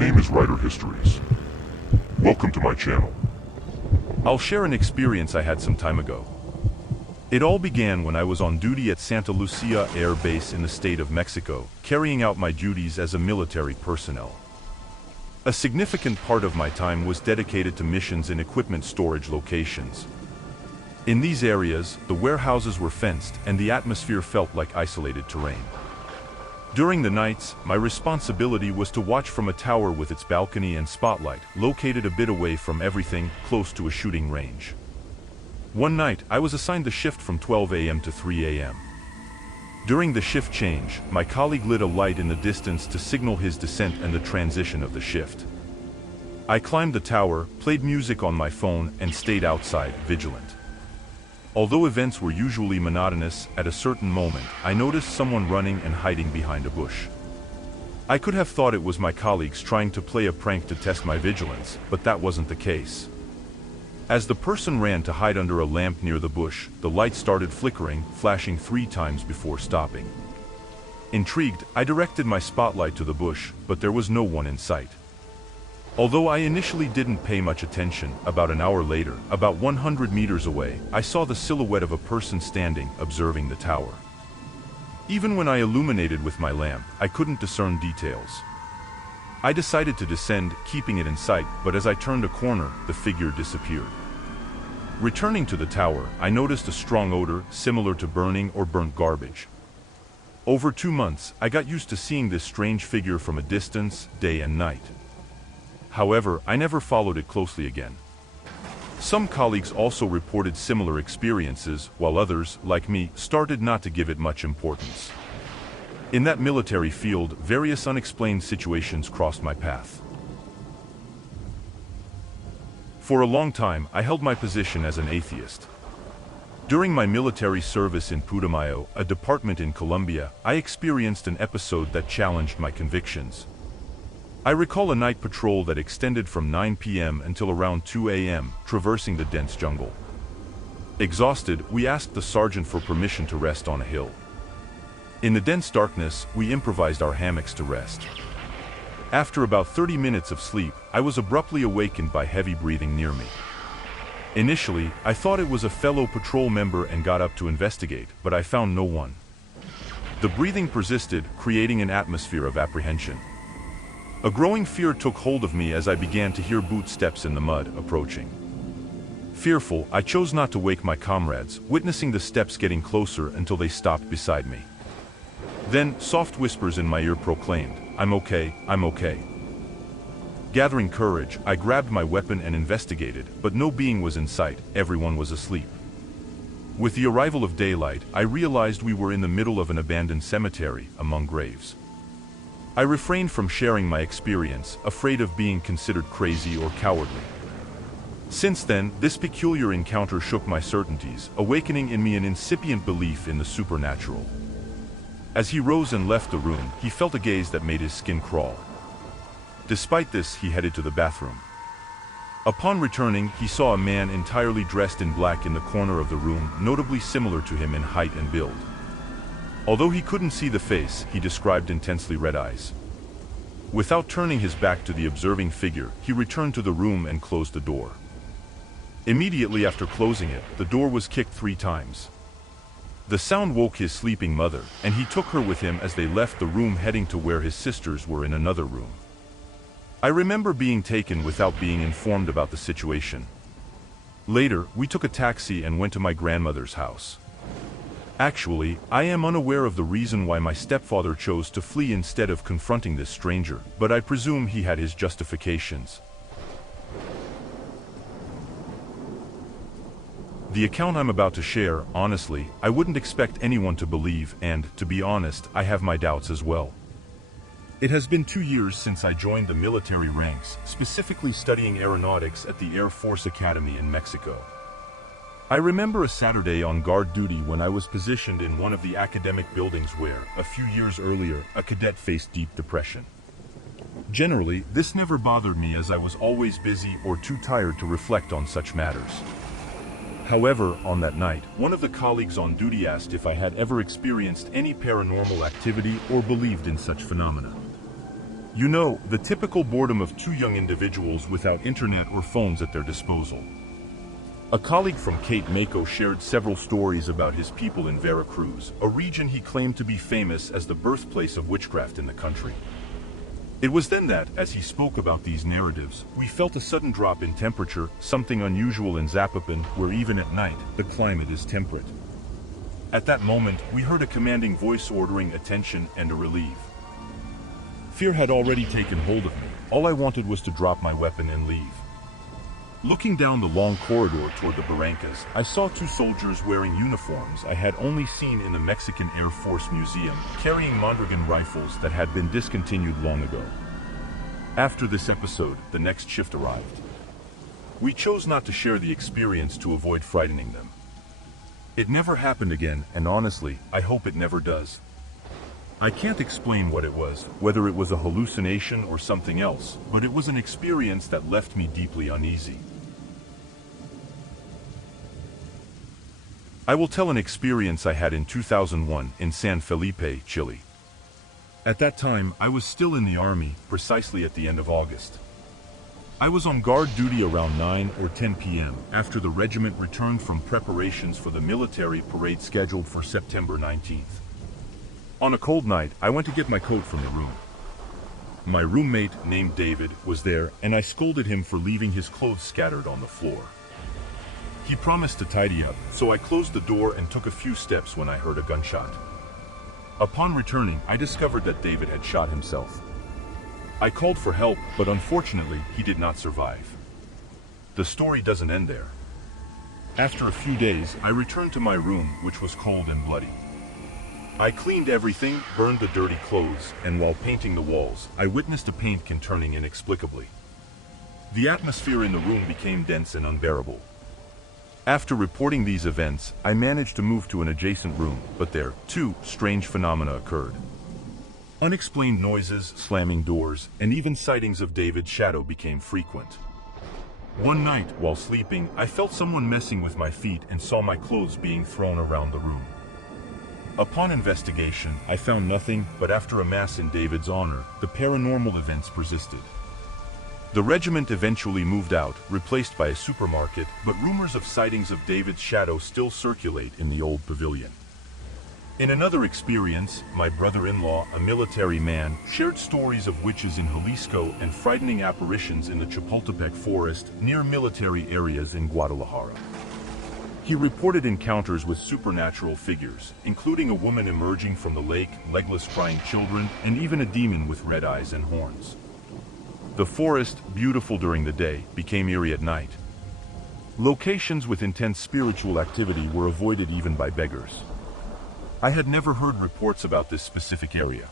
name is Writer Histories. Welcome to my channel. I'll share an experience I had some time ago. It all began when I was on duty at Santa Lucía Air Base in the state of Mexico, carrying out my duties as a military personnel. A significant part of my time was dedicated to missions in equipment storage locations. In these areas, the warehouses were fenced and the atmosphere felt like isolated terrain. During the nights, my responsibility was to watch from a tower with its balcony and spotlight, located a bit away from everything, close to a shooting range. One night, I was assigned the shift from 12 a.m. to 3 a.m. During the shift change, my colleague lit a light in the distance to signal his descent and the transition of the shift. I climbed the tower, played music on my phone, and stayed outside, vigilant. Although events were usually monotonous, at a certain moment, I noticed someone running and hiding behind a bush. I could have thought it was my colleagues trying to play a prank to test my vigilance, but that wasn't the case. As the person ran to hide under a lamp near the bush, the light started flickering, flashing 3 times before stopping. Intrigued, I directed my spotlight to the bush, but there was no one in sight. Although I initially didn't pay much attention, about an hour later, about 100 meters away, I saw the silhouette of a person standing, observing the tower. Even when I illuminated with my lamp, I couldn't discern details. I decided to descend, keeping it in sight, but as I turned a corner, the figure disappeared. Returning to the tower, I noticed a strong odor, similar to burning or burnt garbage. Over 2 months, I got used to seeing this strange figure from a distance, day and night. However, I never followed it closely again. Some colleagues also reported similar experiences, while others, like me, started not to give it much importance. In that military field, various unexplained situations crossed my path. For a long time, I held my position as an atheist. During my military service in Putumayo, a department in Colombia, I experienced an episode that challenged my convictions. I recall a night patrol that extended from 9 p.m. until around 2 a.m., traversing the dense jungle. Exhausted, we asked the sergeant for permission to rest on a hill. In the dense darkness, we improvised our hammocks to rest. After about 30 minutes of sleep, I was abruptly awakened by heavy breathing near me. Initially, I thought it was a fellow patrol member and got up to investigate, but I found no one. The breathing persisted, creating an atmosphere of apprehension. A growing fear took hold of me as I began to hear footsteps in the mud approaching. Fearful, I chose not to wake my comrades, witnessing the steps getting closer until they stopped beside me. Then, soft whispers in my ear proclaimed, "I'm okay, I'm okay." Gathering courage, I grabbed my weapon and investigated, but no being was in sight, everyone was asleep. With the arrival of daylight, I realized we were in the middle of an abandoned cemetery, among graves. I refrained from sharing my experience, afraid of being considered crazy or cowardly. Since then, this peculiar encounter shook my certainties, awakening in me an incipient belief in the supernatural. As he rose and left the room, he felt a gaze that made his skin crawl. Despite this, he headed to the bathroom. Upon returning, he saw a man entirely dressed in black in the corner of the room, notably similar to him in height and build. Although he couldn't see the face, he described intensely red eyes. Without turning his back to the observing figure, he returned to the room and closed the door. Immediately after closing it, the door was kicked 3 times. The sound woke his sleeping mother, and he took her with him as they left the room, heading to where his sisters were in another room. I remember being taken without being informed about the situation. Later, we took a taxi and went to my grandmother's house. Actually, I am unaware of the reason why my stepfather chose to flee instead of confronting this stranger, but I presume he had his justifications. The account I'm about to share, honestly, I wouldn't expect anyone to believe, and, to be honest, I have my doubts as well. It has been 2 years since I joined the military ranks, specifically studying aeronautics at the Air Force Academy in Mexico. I remember a Saturday on guard duty when I was positioned in one of the academic buildings where, a few years earlier, a cadet faced deep depression. Generally, this never bothered me as I was always busy or too tired to reflect on such matters. However, on that night, one of the colleagues on duty asked if I had ever experienced any paranormal activity or believed in such phenomena. You know, the typical boredom of two young individuals without internet or phones at their disposal. A colleague from Cape Mako shared several stories about his people in Veracruz, a region he claimed to be famous as the birthplace of witchcraft in the country. It was then that, as he spoke about these narratives, we felt a sudden drop in temperature, something unusual in Zapopan, where even at night, the climate is temperate. At that moment, we heard a commanding voice ordering attention and a relief. Fear had already taken hold of me. All I wanted was to drop my weapon and leave. Looking down the long corridor toward the barrancas, I saw two soldiers wearing uniforms I had only seen in the Mexican Air Force Museum, carrying Mondragon rifles that had been discontinued long ago. After this episode, the next shift arrived. We chose not to share the experience to avoid frightening them. It never happened again, and honestly, I hope it never does. I can't explain what it was, whether it was a hallucination or something else, but it was an experience that left me deeply uneasy. I will tell an experience I had in 2001 in San Felipe, Chile. At that time, I was still in the army, precisely at the end of August. I was on guard duty around 9 or 10 p.m. after the regiment returned from preparations for the military parade scheduled for September 19th. On a cold night, I went to get my coat from the room. My roommate, named David, was there, and I scolded him for leaving his clothes scattered on the floor. He promised to tidy up, so I closed the door and took a few steps when I heard a gunshot. Upon returning, I discovered that David had shot himself. I called for help, but unfortunately, he did not survive. The story doesn't end there. After a few days, I returned to my room, which was cold and bloody. I cleaned everything, burned the dirty clothes, and while painting the walls, I witnessed a paint can turning inexplicably. The atmosphere in the room became dense and unbearable. After reporting these events, I managed to move to an adjacent room, but there, too, strange phenomena occurred. Unexplained noises, slamming doors, and even sightings of David's shadow became frequent. One night, while sleeping, I felt someone messing with my feet and saw my clothes being thrown around the room. Upon investigation, I found nothing, but after a mass in David's honor, the paranormal events persisted. The regiment eventually moved out, replaced by a supermarket, but rumors of sightings of David's shadow still circulate in the old pavilion. In another experience, my brother-in-law, a military man, shared stories of witches in Jalisco and frightening apparitions in the Chapultepec forest near military areas in Guadalajara. He reported encounters with supernatural figures, including a woman emerging from the lake, legless crying children, and even a demon with red eyes and horns. The forest, beautiful during the day, became eerie at night. Locations with intense spiritual activity were avoided even by beggars. I had never heard reports about this specific area.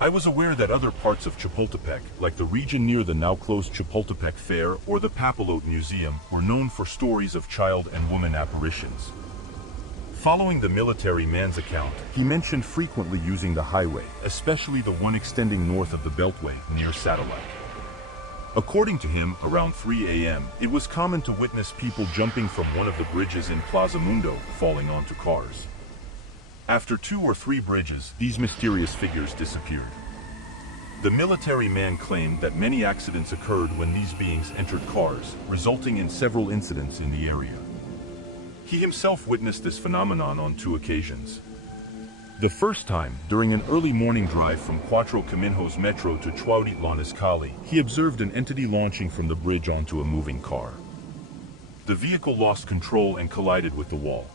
I was aware that other parts of Chapultepec, like the region near the now-closed Chapultepec Fair or the Papalote Museum, were known for stories of child and woman apparitions. Following the military man's account, he mentioned frequently using the highway, especially the one extending north of the Beltway, near Satellite. According to him, around 3 a.m., it was common to witness people jumping from one of the bridges in Plaza Mundo, falling onto cars. After 2 or 3 bridges, these mysterious figures disappeared. The military man claimed that many accidents occurred when these beings entered cars, resulting in several incidents in the area. He himself witnessed this phenomenon on 2 occasions. The first time, during an early morning drive from Cuatro Caminhos Metro to Cuautitlan Izcalli, he observed an entity launching from the bridge onto a moving car. The vehicle lost control and collided with the wall.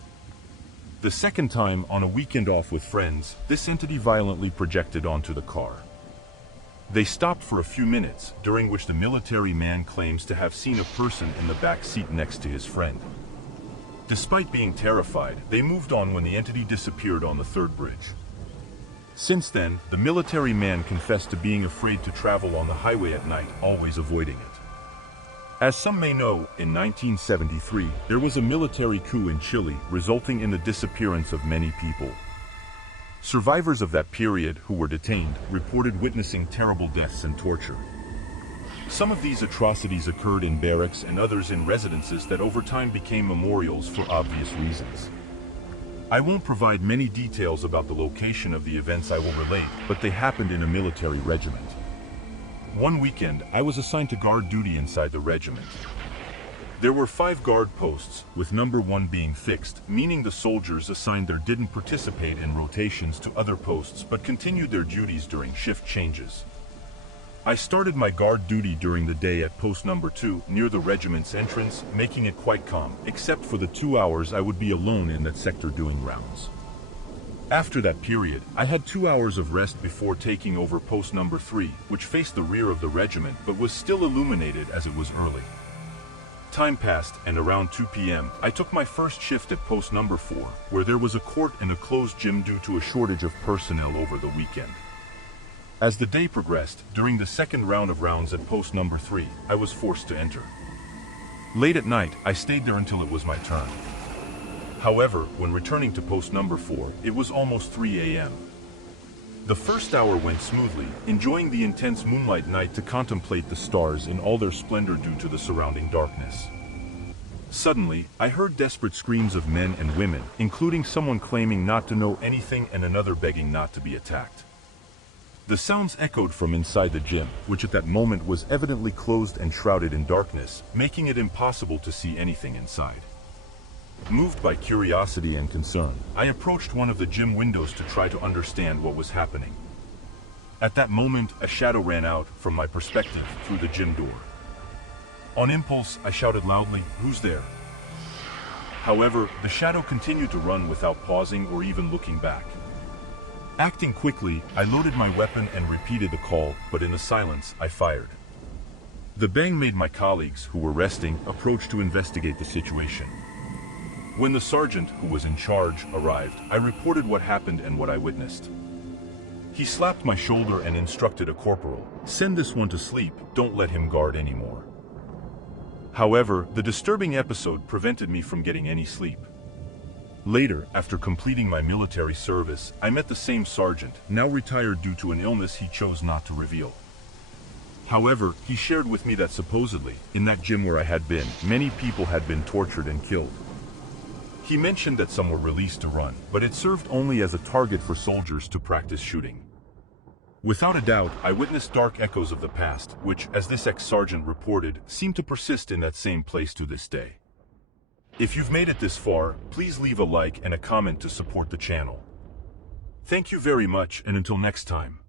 The second time, on a weekend off with friends, this entity violently projected onto the car. They stopped for a few minutes, during which the military man claims to have seen a person in the back seat next to his friend. Despite being terrified, they moved on when the entity disappeared on the 3rd bridge. Since then, the military man confessed to being afraid to travel on the highway at night, always avoiding it. As some may know, in 1973, there was a military coup in Chile, resulting in the disappearance of many people. Survivors of that period, who were detained, reported witnessing terrible deaths and torture. Some of these atrocities occurred in barracks and others in residences that over time became memorials for obvious reasons. I won't provide many details about the location of the events I will relate, but they happened in a military regiment. One weekend, I was assigned to guard duty inside the regiment. There were 5 guard posts, with number 1 being fixed, meaning the soldiers assigned there didn't participate in rotations to other posts but continued their duties during shift changes. I started my guard duty during the day at post number 2, near the regiment's entrance, making it quite calm, except for the 2 hours I would be alone in that sector doing rounds. After that period, I had 2 hours of rest before taking over post number 3, which faced the rear of the regiment but was still illuminated as it was early. Time passed, and around 2 p.m., I took my first shift at post number 4, where there was a court and a closed gym due to a shortage of personnel over the weekend. As the day progressed, during the second round of rounds at post number 3, I was forced to enter. Late at night, I stayed there until it was my turn. However, when returning to post number 4, it was almost 3 a.m. The first hour went smoothly, enjoying the intense moonlight night to contemplate the stars in all their splendor due to the surrounding darkness. Suddenly, I heard desperate screams of men and women, including someone claiming not to know anything and another begging not to be attacked. The sounds echoed from inside the gym, which at that moment was evidently closed and shrouded in darkness, making it impossible to see anything inside. Moved by curiosity and concern, I approached one of the gym windows to try to understand what was happening. At that moment, a shadow ran out, from my perspective, through the gym door. On impulse, I shouted loudly, "Who's there?" However, the shadow continued to run without pausing or even looking back. Acting quickly, I loaded my weapon and repeated the call, but in the silence, I fired. The bang made my colleagues, who were resting, approach to investigate the situation. When the sergeant, who was in charge, arrived, I reported what happened and what I witnessed. He slapped my shoulder and instructed a corporal, "Send this one to sleep, don't let him guard anymore." However, the disturbing episode prevented me from getting any sleep. Later, after completing my military service, I met the same sergeant, now retired due to an illness he chose not to reveal. However, he shared with me that supposedly, in that gym where I had been, many people had been tortured and killed. He mentioned that some were released to run, but it served only as a target for soldiers to practice shooting. Without a doubt, I witnessed dark echoes of the past, which, as this ex-sergeant reported, seem to persist in that same place to this day. If you've made it this far, please leave a like and a comment to support the channel. Thank you very much, and until next time.